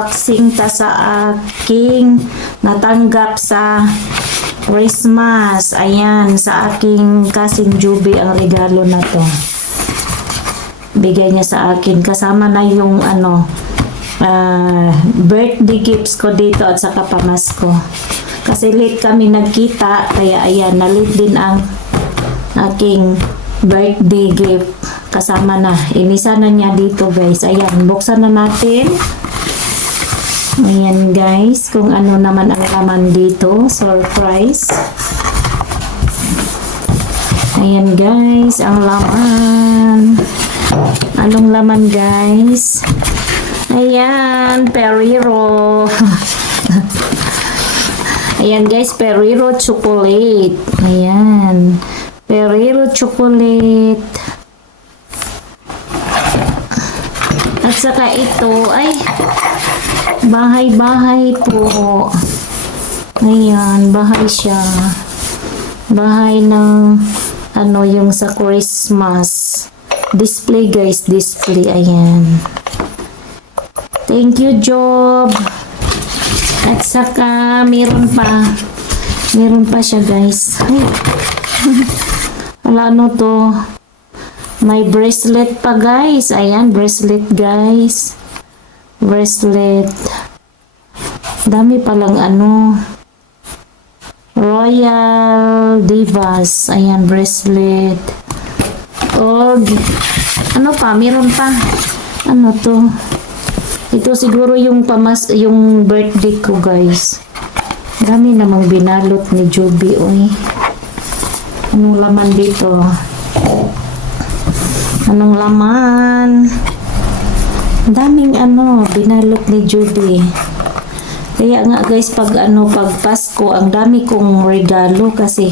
unboxing ta sa aking natanggap sa Christmas. Ayan, sa aking cousin Juby ang regalo na to. Bigay niya sa akin. Kasama na yung birthday gifts ko dito at saka pamasko. Kasi late kami nagkita, kaya ayan, na-late din ang aking birthday gift. Kasama na. Inisa na niya dito, guys. Ayan, buksan na natin. Ayan, guys, kung ano naman ang laman dito. Surprise. Ayan, guys, ang laman. Anong laman, guys? Ayan, Ferrero. Ayan, guys, Ferrero chocolate. Ayan, Ferrero chocolate. At saka ito ay bahay-bahay po. Ayan, bahay siya. Bahay ng yung sa Christmas. Display, guys, display. Ayan. Thank you, Job. At saka meron pa. Meron pa siya, guys. Ay. Wala to. May bracelet pa, guys. Ayan, bracelet, guys. Bracelet. Dami palang Royal Divas. Ayan, bracelet. Ano pa? Meron pa. Ano to? Ito siguro yung yung birthday ko, guys. Dami namang binalot ni Juby, oy. Anong laman dito? Anong laman? Daming binalot ni Judy. Kaya nga, guys, pag Pasko, ang dami kong regalo kasi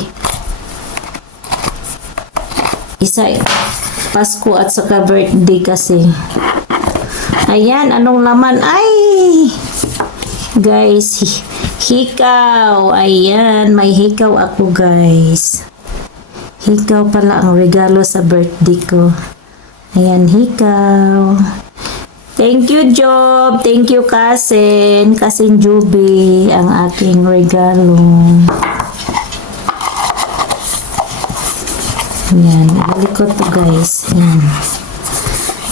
isa Pasko at saka birthday kasi. Ayan, anong laman? Ay! Guys, hikaw. Ayan, may hikaw ako, guys. Hikaw pala ang regalo sa birthday ko. Ayan, hikaw. Thank you, Job. Thank you, Cousin Juby, ang aking regalo. Ayan, ibalik ko to, guys. Ayan.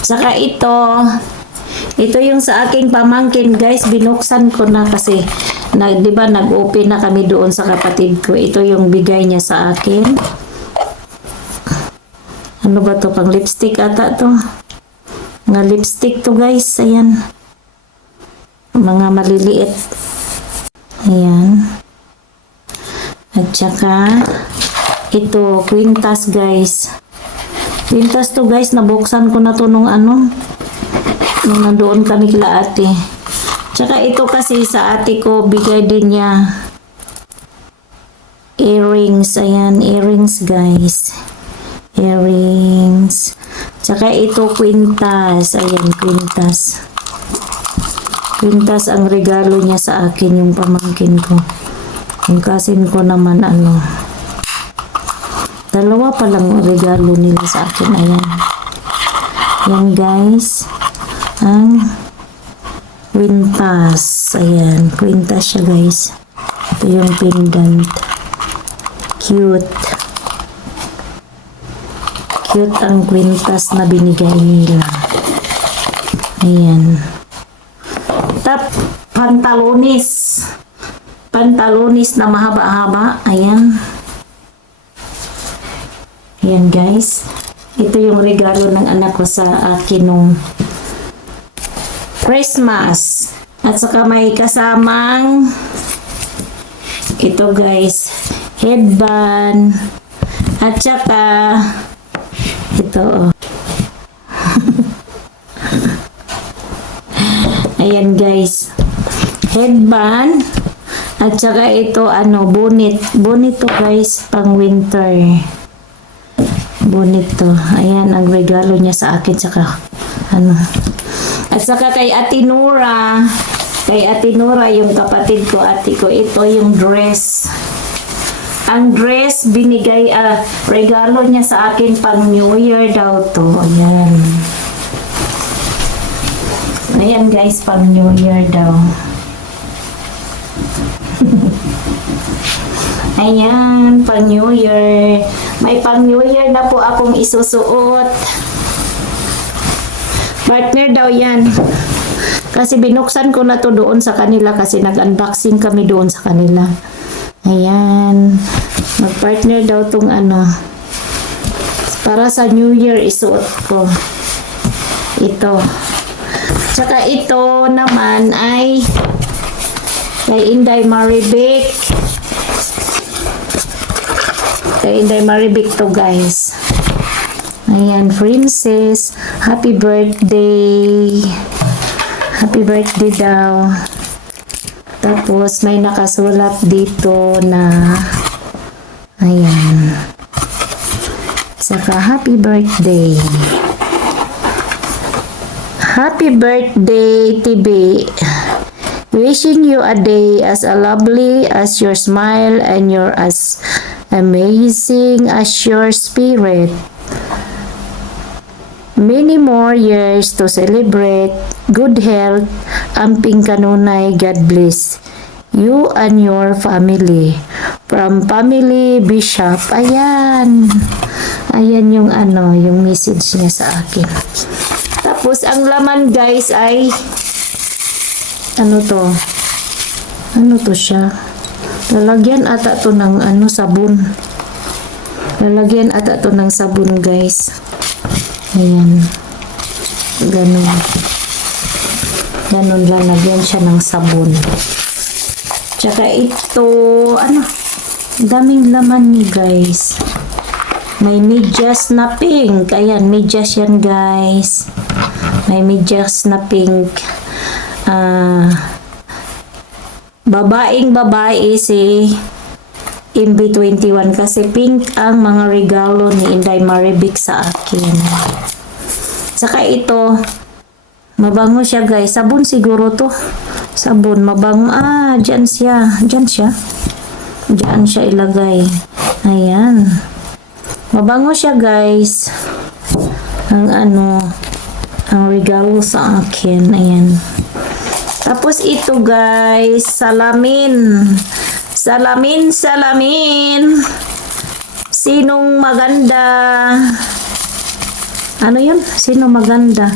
Saka ito yung sa aking pamangkin, guys. Binuksan ko na kasi, di ba, nag-open na kami doon sa kapatid ko. Ito yung bigay niya sa akin. Ano ba to? Pang lipstick ata to. Mga lipstick to, guys. Ayan. Mga maliliit. Ayan. At saka ito, kwintas, guys. Kwintas to, guys. Nabuksan ko na to nung nung nandoon kami kila ate. Tsaka ito kasi sa ate ko, bigay din niya earrings. Ayan, earrings, guys. Earrings. Tsaka ito, kwintas. Ayan, kwintas. Kwintas ang regalo niya sa akin, yung pamangkin ko. Yung cousin ko naman, dalawa pa lang regalo nila sa akin. Ayan. Ayan, guys. Ang kwintas. Ayan, kwintas siya, guys. Ito yung pendant. Cute. Cute ang kwintas na binigay nila. Ayan. Pantalones. Pantalones na mahaba-haba. Ayan. Ayan, guys. Ito yung regalo ng anak ko sa akin nung Christmas. At saka may kasamang ito, guys. Headband. At saka ito. Ayan, guys. Headband. At saka ito, bonnet. Bonnet to, guys, pang winter. Bonnet to. Ayan, ang regalo niya sa akin. Saka, At saka kay Ate Nora. Kay Ate Nora, yung kapatid ko, ate ko, ito yung dress. Ang dress, binigay, regalo niya sa akin pang New Year daw to. Ayan. Ayan guys, pang New Year daw. Ayan, pang New Year. May pang New Year na po akong isusuot. Partner daw yan. Kasi binuksan ko na to doon sa kanila kasi nag-unboxing kami doon sa kanila. Ayan. Mag-partner daw tong ano. Para sa New Year isuot ko. Ito. Tsaka ito naman ay kay Inday Maribik. Kay Inday Maribik to guys. Ayan, princess. Happy birthday. Happy birthday daw. Tapos may nakasulat dito na ayan. Saka happy birthday. Happy birthday, TB. Wishing you a day as lovely as your smile and your as amazing as your spirit. Many more years to celebrate good health, amping kanunay, God bless you and your family. From Family Bishop. Ayan. Ayan yung ano, yung message niya sa akin. Tapos, ang laman guys ay ano to? Ano to siya? Lalagyan ata to ng ano, sabon. Lalagyan ata to ng sabon guys. Ayan. Ganun. Ganun lalagyan siya ng sabon. Tsaka ito, ano? Daming laman ni guys. May medyas na pink. Ayan, medyas yan guys. May medyas na pink. Babaeng babae si MB21 kasi pink ang mga regalo ni Inday Maribik sa akin. Saka ito, mabango siya guys. Sabon siguro to. Sabon, mabango. Dyan siya. Dyan siya. Dyan siya ilagay. Ayan. Mabango siya guys. Ang ano, ang regalo sa akin. Ayan. Tapos ito guys, salamin. Salamin, salamin. Sinong maganda? Ano yun? Sino maganda?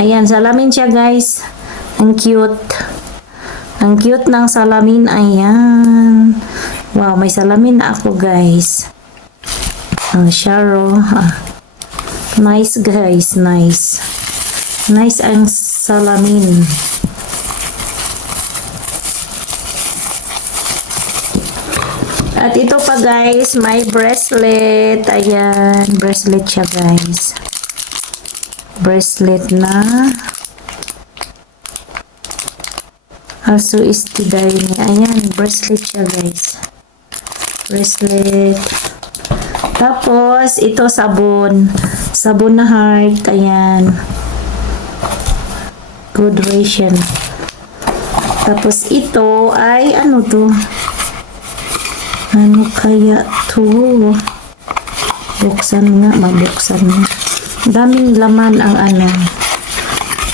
Ayan, salamin siya guys. Ang cute. Ang cute ng salamin. Ayan. Wow, may salamin na ako guys. Sharo. Nice guys, nice. Nice ang salamin. At ito pa guys, may bracelet. Ayan, bracelet siya guys. Bracelet na also istiday niya. Ayan, bracelet siya guys. Bracelet. Tapos, ito sabon. Sabon na heart. Ayan. Good ration. Tapos, ito ay ano to? Ano kaya to? Buksan nga. Mabuksan nga. Daming laman ang ano.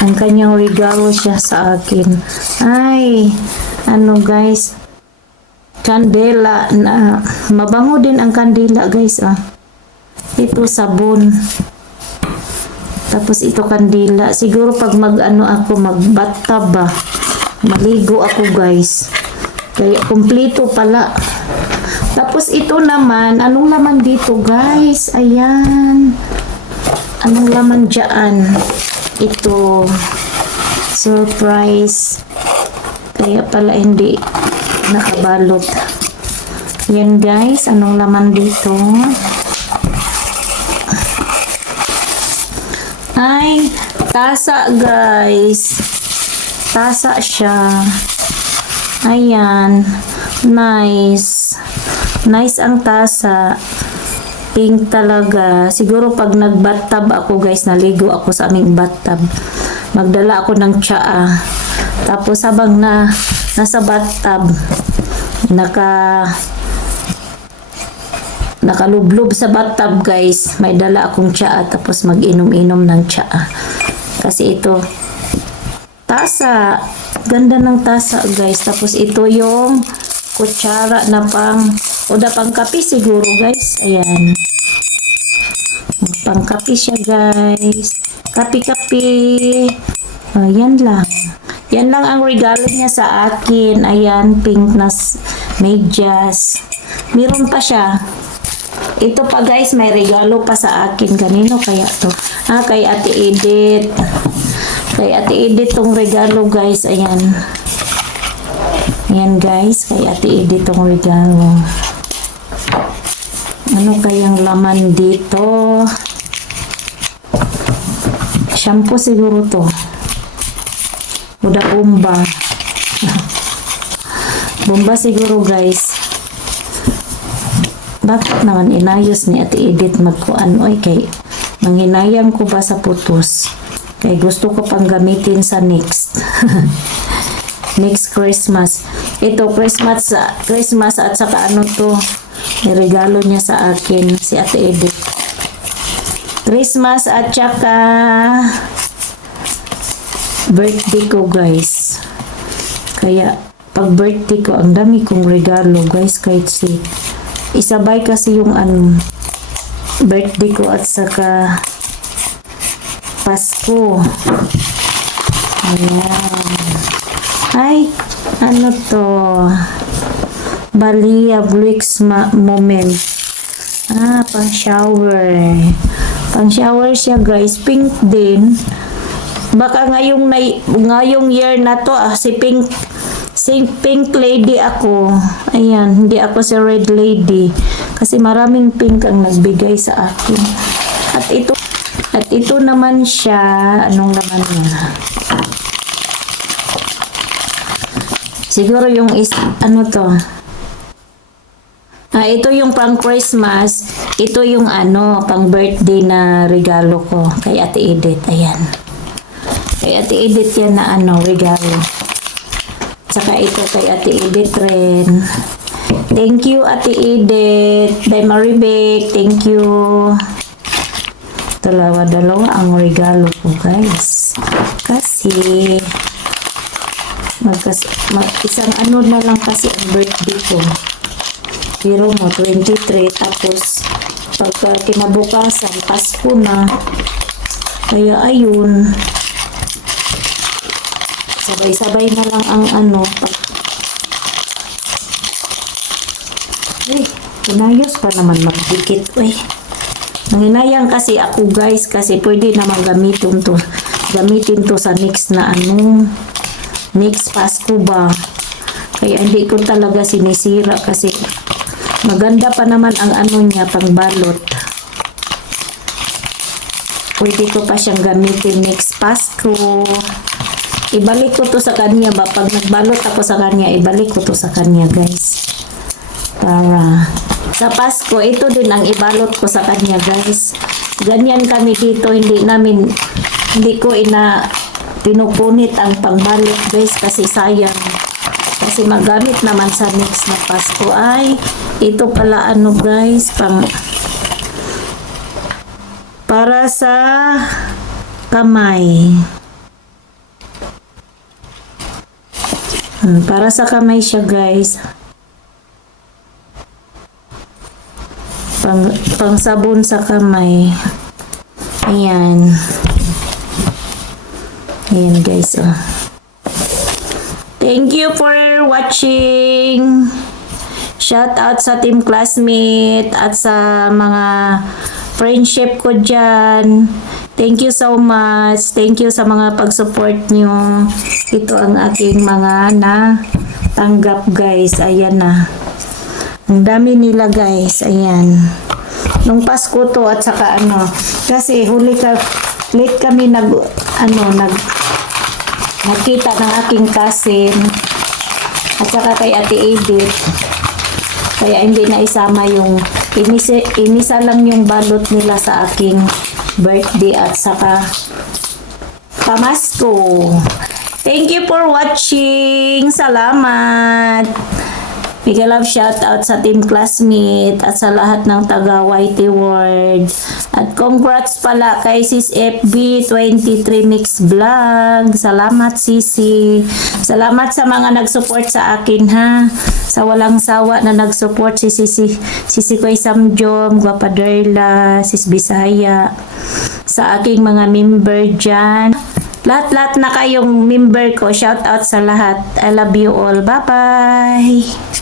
Ang kanyang regalo siya sa akin. Ay, ano guys. Kandela na mabango din ang kandila guys ito sabon tapos ito kandila siguro pag mag-ano ako mag-bathtub maligo ako guys kaya kumpleto pala. Tapos ito naman, anong laman dito guys? Ayan, anong laman dyan? Ito surprise kaya pala hindi nakabalot. Yan guys, anong laman dito? Ay, tasa guys. Tasa siya. Ayan. Nice. Nice ang tasa. Pink talaga. Siguro pag nag-bathtub ako guys, naligo ako sa aming bathtub. Magdala ako ng tsaa. Tapos habang nasa bathtub, nakalublob sa bathtub guys, may dala akong tsaa tapos mag-inom-inom ng tsaa. Kasi ito, tasa. Ganda ng tasa, guys. Tapos ito yung kutsara na pang kape siguro, guys. Ayan. Pang kape siya, guys. Kape-kape. Yan lang. Yan lang ang regalo niya sa akin. Ayan, pink na medyas. Meron pa siya. Ito pa, guys, may regalo pa sa akin. Kanino kaya to? Kay Ate Edith. Kay Ate Edith tong regalo, guys. Ayan. Ayan, guys. Kay Ate Edith tong regalo. Ano kayang laman dito? Shampoo siguro to. Uda bomba. Bomba siguro, guys. Bakit naman inayos ni Ate Edith magkuan? Oy, kay manghinayang ko ba sa putos? Kay gusto ko pang gamitin sa next. Next Christmas. Ito, Christmas at saka ano to, regalo niya sa akin, si Ate Edith. Christmas at saka birthday ko, guys. Kaya, pag birthday ko, ang dami kong regalo, guys, kahit isabay kasi yung birthday ko at saka Pasko. Ayan. Ay, ano to? Balia Blix Moment. Pang shower. Pang shower siya, guys. Pink din. Baka ngayong year na to, si pink lady ako. Ayan, hindi ako si red lady. Kasi maraming pink ang nagbigay sa akin. At ito naman siya, anong laman niya? Siguro yung ano to? Ito yung pang Christmas. Ito yung pang birthday na regalo ko kay Ate Edith. Ayan. Kay Ate Edith yan na regalo. Saka ito kay Ate Edith rin. Thank you, Ate Edith. Day Maribek, thank you. Dalawa ang regalo ko, guys. Kasi isang na lang kasi ang birthday ko. Pero mo 23, tapos pagka kinabukasan Pasko na. Kaya ayun, sabay-sabay na lang ang pinayos pa naman magdikit. Nanginayang kasi ako, guys, kasi pwede naman gamitin to sa next na next Pasko ba. Kaya hindi ko talaga sinisira kasi maganda pa naman ang niya, pang balot. Pwede ko pa siyang gamitin next Pasko. Ibalik ko to sa kanya ba? Pag nagbalot ako sa kanya, ibalik ko to sa kanya, guys. Para sa Pasko, ito din ang ibalot ko sa kanya, guys. Ganyan kami dito, hindi ko pinupunit ang pangbalot, guys, kasi sayang. Kasi magamit naman sa next na Pasko. Ay, ito pala guys, para sa kamay. Para sa kamay siya, guys. Pang sabon sa kamay. Ayan. Ayan, guys. Thank you for watching. Shout out sa team classmate at sa mga friendship ko dyan. Thank you so much. Thank you sa mga pag-support nyo. Ito ang aking mga natanggap, guys. Ayan na. Ang dami nila, guys. Ayan. Nung Pasko to at saka kasi late kami nagkita ng aking cousin at saka kay Ate Edith. Kaya hindi na isama yung inisa lang yung balot nila sa aking birthday at saka pamasko. Thank you for watching. Salamat. Mega love shout out sa team classmate at sa lahat ng taga YT World. At congrats pala kay Sis FB 23 Mix Vlog. Salamat Sisi. Salamat sa mga nag-support sa akin ha. Sa walang sawa na nag-support si Sisi Koy Samjom, Guapaderla, Sis Bisaya. Sa aking mga member dyan. Lahat-lahat na kayong member ko. Shout out sa lahat. I love you all. Bye-bye.